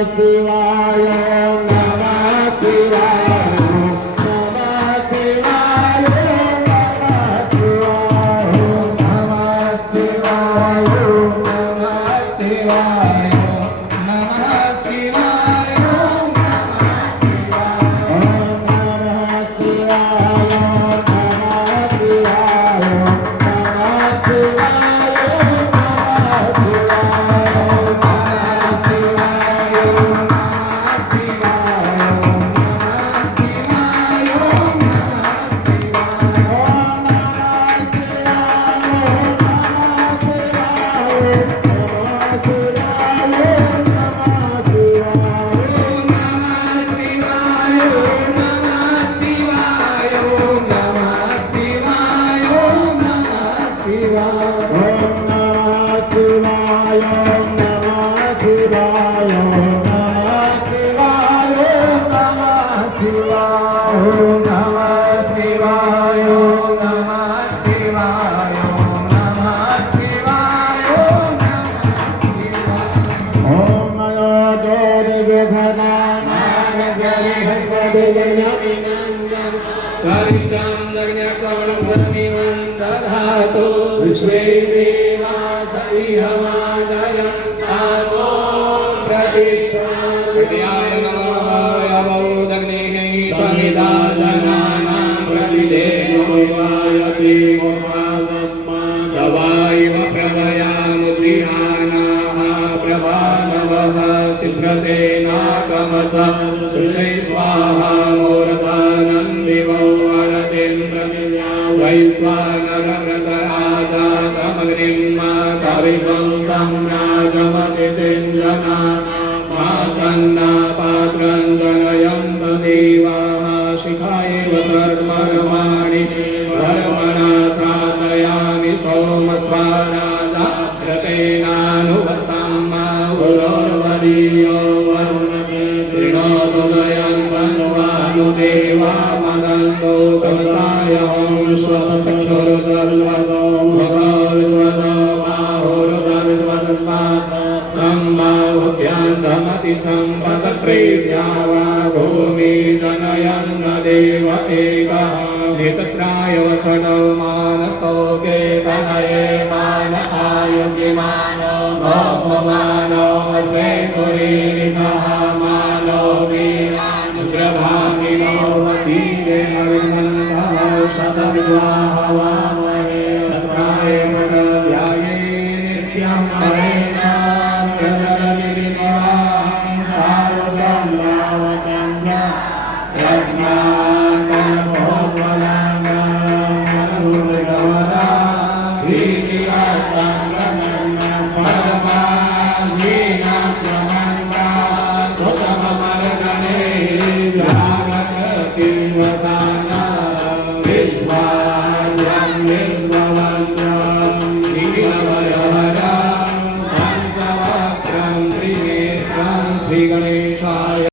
शिवाय नमः शिवाय नमः शिवाय नमः शिवाय नमः शिवाय नमः शिवाय नमः शिवाय विश्वे देवा सैहमादयन्तामो प्रतिष्ठाय नमः अवोदग्नेः समिदा जनानां प्रतिदेवायति मोहावम्मा जवायव प्रभयामुजिहानाः प्रभानवः शिश्रते नाकमच सुषै स्वाहा मोरधानं दिवो वरदेन्द्रमिल्या वैश्वानरव्रतराजातमग्निं कविवं सम्राजमतिथिञ्जना आसन्ना पात्रं जनयन्त देवाः शिखायैव सर्वकर्माणि वर्मणा चातयामि सोमस्वा राजा रतेनानुवस्तां गुरोर्वरीयो वरुणते कृणोदयं वन्वानुदेवा मदन्तो कवचाय ॐ विश्वचक्षुर्दर्शनो भगवद्वदो बाहुरुदर्शवदस्मात् सम्बाहुभ्यान्दमति सम्पदप्रीत्या वा भूमि जनयन्न देव एकः नितत्राय वसनो मानस्तोके तनये मानकायुगिमानो भोगमानो स्वे पुरीरितः मानो वीरानुग्रभामिनो वीरे हरिमन्दः शतविद्वाः वामहे रस्ताय मदव्याये नित्यं हरेणा Vishwa